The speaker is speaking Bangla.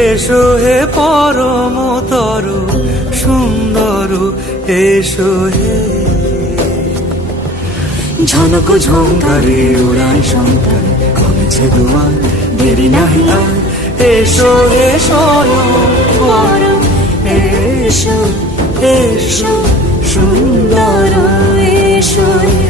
এসো হে পরমতর সুন্দর এসো হে। ঝনক ঝঙ্কারে উড়াই সন্তান কমেছে দুয়ার দেরি নাহি আর। এসো হে স্বয়ং পরম এসো এসো সুন্দর এসো হে।